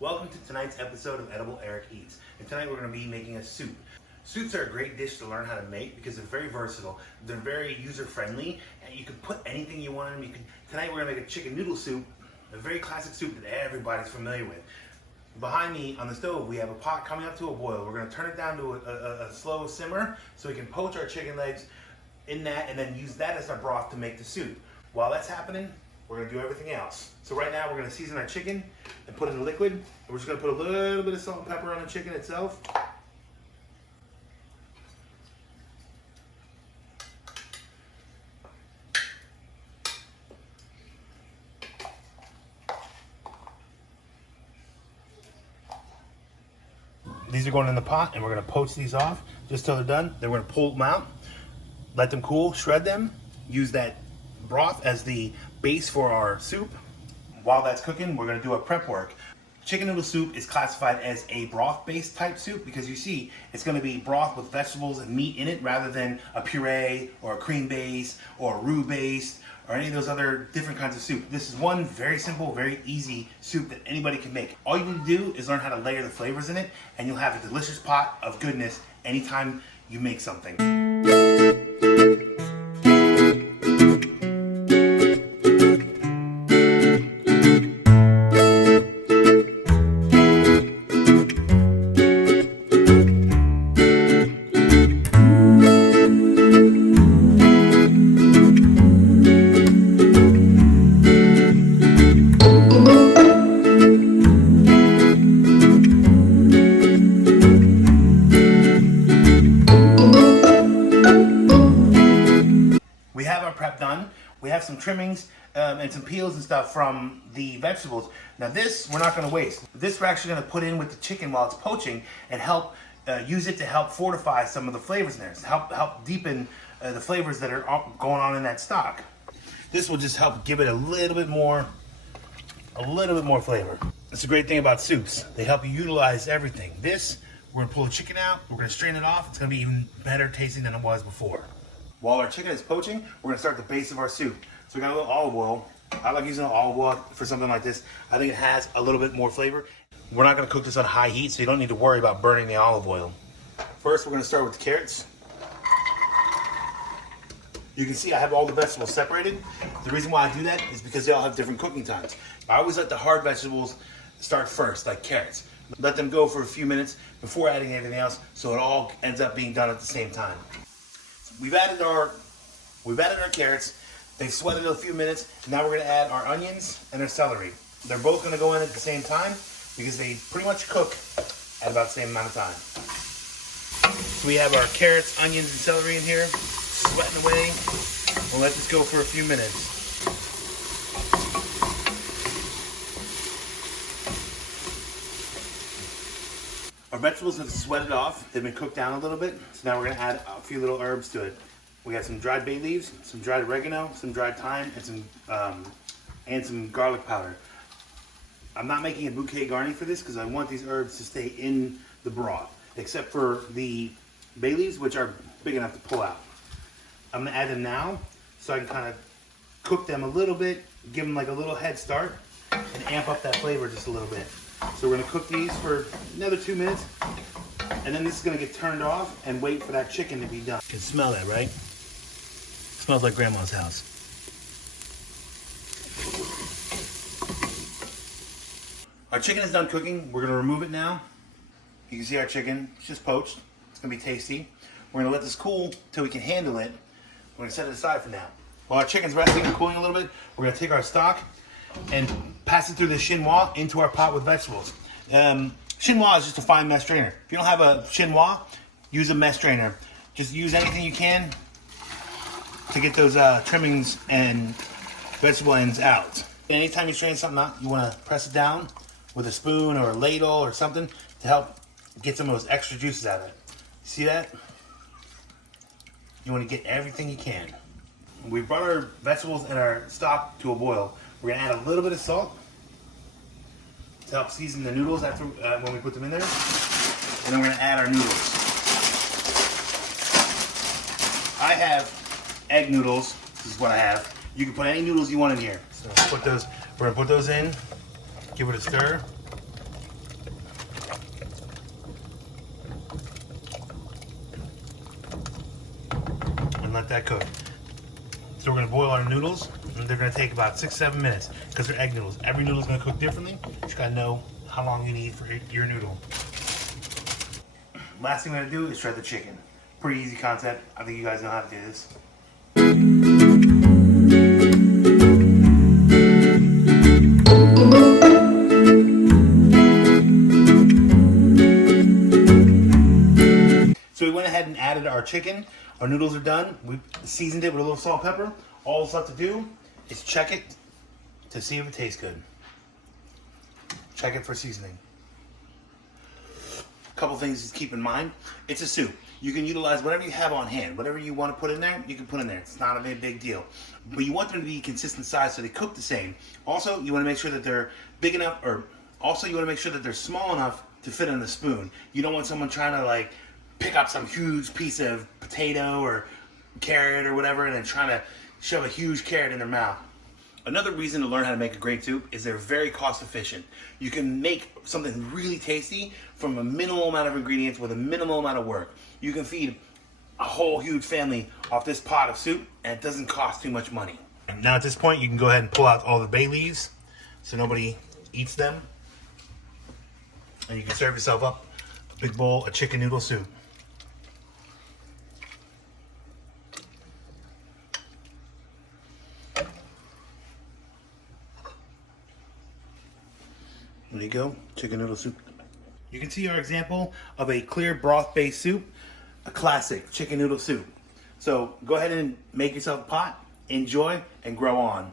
Welcome to tonight's episode of Edible Eric Eats. And tonight we're going to be making a soup. Soups are a great dish to learn how to make because they're very versatile. They're very user-friendly, and you can put anything you want in them. Tonight we're going to make a chicken noodle soup, a very classic soup that everybody's familiar with. Behind me on the stove, we have a pot coming up to a boil. We're going to turn it down to a slow simmer so we can poach our chicken legs in that and then use that as our broth to make the soup. While that's happening, we're going to do everything else. So right now we're going to season our chicken and put it in liquid. And we're just going to put a little bit of salt and pepper on the chicken itself. These are going in the pot and we're going to poach these off just till they're done. Then we're going to pull them out, let them cool, shred them, use that broth as the base for our soup. While that's cooking, we're going to do our prep work. Chicken noodle soup is classified as a broth-based type soup because you see it's going to be broth with vegetables and meat in it rather than a puree or a cream base or a roux based or any of those other different kinds of soup. This is one very simple, very easy soup that anybody can make. All you need to do is learn how to layer the flavors in it and you'll have a delicious pot of goodness anytime you make something. We have our prep done. We have some trimmings and some peels and stuff from the vegetables. Now this, we're not going to waste. This we're actually going to put in with the chicken while it's poaching and help use it to help fortify some of the flavors in there. Help deepen the flavors that are going on in that stock. This will just help give it a little bit more flavor. That's a great thing about soups. They help you utilize everything. This, we're going to pull the chicken out. We're going to strain it off. It's going to be even better tasting than it was before. While our chicken is poaching, we're gonna start the base of our soup. So we got a little olive oil. I like using olive oil for something like this. I think it has a little bit more flavor. We're not gonna cook this on high heat, so you don't need to worry about burning the olive oil. First, we're gonna start with the carrots. You can see I have all the vegetables separated. The reason why I do that is because they all have different cooking times. I always let the hard vegetables start first, like carrots. Let them go for a few minutes before adding anything else, so it all ends up being done at the same time. We've added our carrots. They've sweated a few minutes. Now we're going to add our onions and our celery. They're both going to go in at the same time because they pretty much cook at about the same amount of time. So we have our carrots, onions, and celery in here, sweating away. We'll let this go for a few minutes. Our vegetables have sweated off. They've been cooked down a little bit. So now we're gonna add a few little herbs to it. We got some dried bay leaves, some dried oregano, some dried thyme, and some garlic powder. I'm not making a bouquet garni for this because I want these herbs to stay in the broth, except for the bay leaves, which are big enough to pull out. I'm gonna add them now so I can kind of cook them a little bit, give them like a little head start, and amp up that flavor just a little bit. So we're going to cook these for another 2 minutes, and then this is going to get turned off and wait for that chicken to be done. You can smell that, right? It smells like Grandma's house. Our chicken is done cooking. We're going to remove it now. You can see our chicken. It's just poached. It's going to be tasty. We're going to let this cool till we can handle it. We're going to set it aside for now. While our chicken's resting and cooling a little bit, we're going to take our stock and pass it through the chinois into our pot with vegetables. Chinois is just a fine mesh strainer. If you don't have a chinois, use a mesh strainer. Just use anything you can to get those trimmings and vegetable ends out. Anytime you strain something out, you want to press it down with a spoon or a ladle or something to help get some of those extra juices out of it. See that? You want to get everything you can. We brought our vegetables and our stock to a boil. We're going to add a little bit of salt to help season the noodles after when we put them in there. And then we're going to add our noodles. I have egg noodles. This is what I have. You can put any noodles you want in here. So we're going to put those in, give it a stir. and let that cook. So we're gonna boil our noodles, and they're gonna take about 6-7 minutes because they're egg noodles. Every noodle's gonna cook differently. You just gotta know how long you need for your noodle. Last thing we're gonna do is shred the chicken. Pretty easy concept. I think you guys know how to do this. So we went ahead and added our chicken. Our noodles are done. We seasoned it with a little salt and pepper. All that's left to do is check it to see if it tastes good. Check it for seasoning. A couple things to keep in mind. It's a soup. You can utilize whatever you have on hand. Whatever you want to put in there, you can put in there. It's not a big deal. But you want them to be consistent size so they cook the same. Also, you want to make sure that they're big enough, or also you want to make sure that they're small enough to fit on the spoon. You don't want someone trying to like pick up some huge piece of potato or carrot or whatever and then trying to shove a huge carrot in their mouth. Another reason to learn how to make a great soup is they're very cost efficient. You can make something really tasty from a minimal amount of ingredients with a minimal amount of work. You can feed a whole huge family off this pot of soup and it doesn't cost too much money. Now at this point you can go ahead and pull out all the bay leaves so nobody eats them. And you can serve yourself up a big bowl of chicken noodle soup. There you go, chicken noodle soup. You can see our example of a clear broth-based soup, a classic chicken noodle soup. So go ahead and make yourself a pot, enjoy, and grow on.